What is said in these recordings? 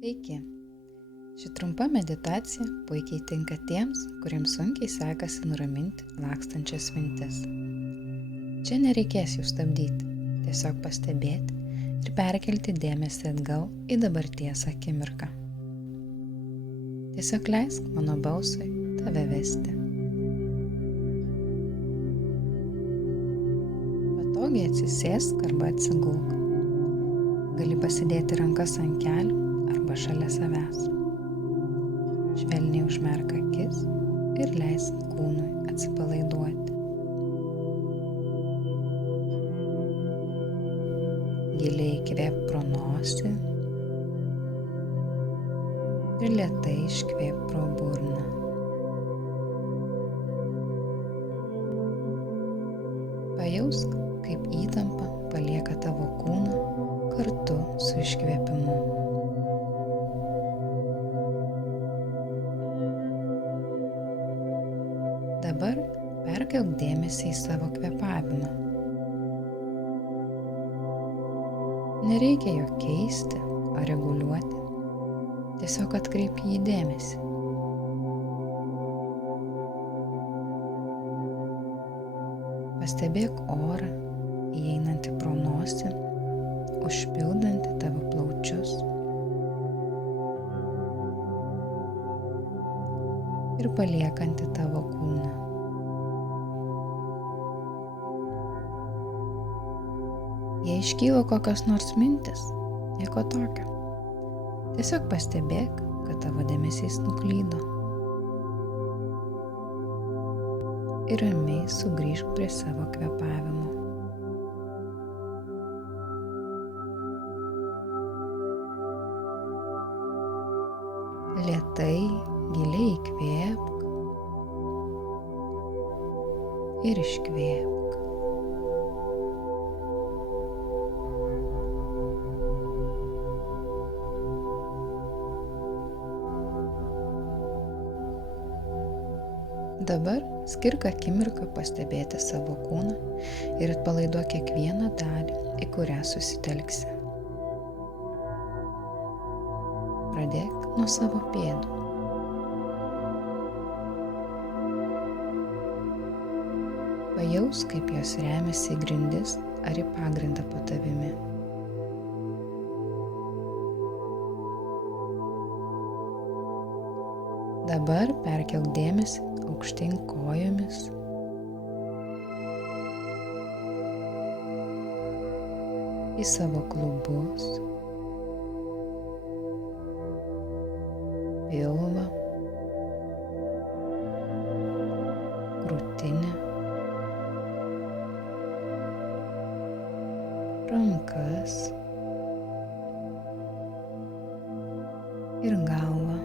Sveiki! Ši trumpa meditacija puikiai tinka tiems, kuriems sunkiai sekasi nuraminti lakstančias mintis. Čia nereikės jų stabdyti, tiesiog pastebėti ir perkelti dėmesį atgal į dabarties akimirką. Tiesiog leisk mano balsui tave vesti. Patogiai atsisėsk arba atsigulk. Gali pasidėti rankas ant kelių arba šalia savęs. Švelniai užmerk akis ir leisk kūnui atsipalaiduoti. Giliai įkvėpk pro nosį ir lėtai iškvėpk pro burną. Pajausk, kaip įtampa palieka tavo kūną kartu su iškvėpimu. Dabar perkelk dėmesį į savo kvėpavimą. Nereikia jo keisti ar reguliuoti, tiesiog atkreip į jį dėmesį. Pastebėk orą įeinantį pro nosį, užpildantį tavo plaučius ir paliekantį tavo kūną. Jei iškyla kokios nors mintis, nieko tokio. Tiesiog pastebėk, kad tavo dėmesys nuklydo. Ir ramiai sugrįžk prie savo kvėpavimo. Lėtai, giliai įkvėpk ir iškvėpk. Dabar skirk akimirką pastebėti savo kūną ir atpalaiduok kiekvieną dalį, į kurią susitelksi. Pradėk nuo savo pėdų. Pajaus, kaip jos remiasi į grindis ar į pagrindą po tavimi. Dabar perkelk dėmesį aukštyn kojomis į savo klubus, pilvą, krūtinę, rankas ir galvą.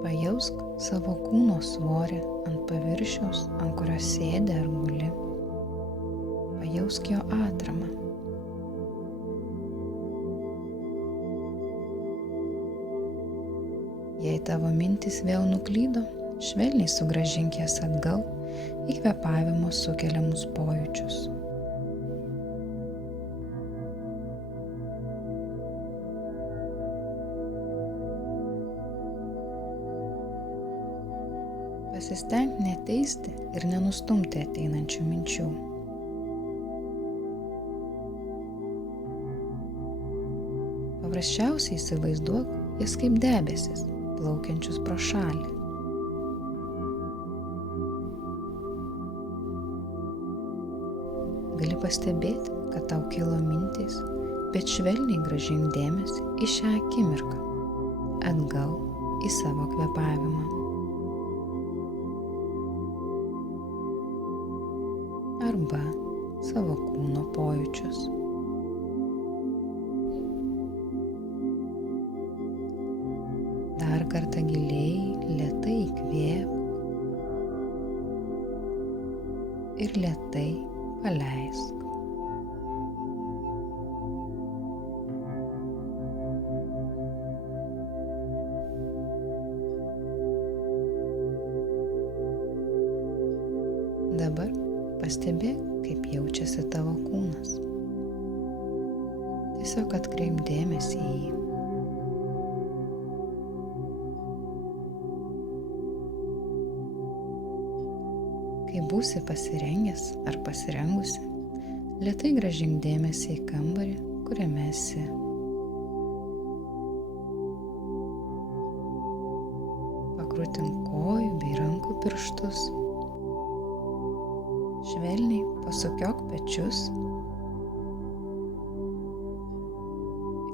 Pajausk savo kūno svorį ant paviršiaus, ant kurio sėdi ar guli. Pajausk jo atramą. Jei tavo mintys vėl nuklydo, švelniai sugrąžink jas atgal į kvėpavimo sukeliamus pojūčius. Pasistenk neteisti ir nenustumti ateinančių minčių. Paprasčiausiai įsivaizduok jas kaip debesis, plaukiančius pro šalį. Gali pastebėti, kad tau kilo mintys, bet švelniai grąžink dėmesį į šią akimirką, atgal į savo kvėpavimą. Arba savo kūno pojūčius. Dar kartą giliai, lėtai įkvėpk ir lėtai paleisk. Dabar pastebėk, Pajauti, kaip jaučiasi tavo kūnas. Tiesiog atkreip dėmesį į jį. Kai būsi pasirengęs ar pasirengusi, lėtai grąžink dėmesį į kambarį, kuriame esi. Pakrutink kojų bei rankų pirštus. Švelniai pasukiok pečius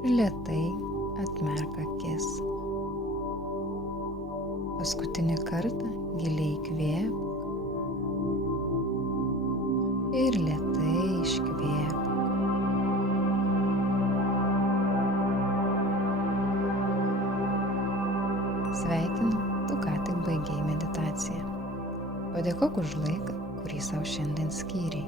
ir lėtai atmerk akis. Paskutinį kartą giliai įkvėpk ir lėtai iškvėpk. Sveikinu, tu ką tik baigei meditaciją. Padėkok už laiką, kurį sau šiandien skyrei.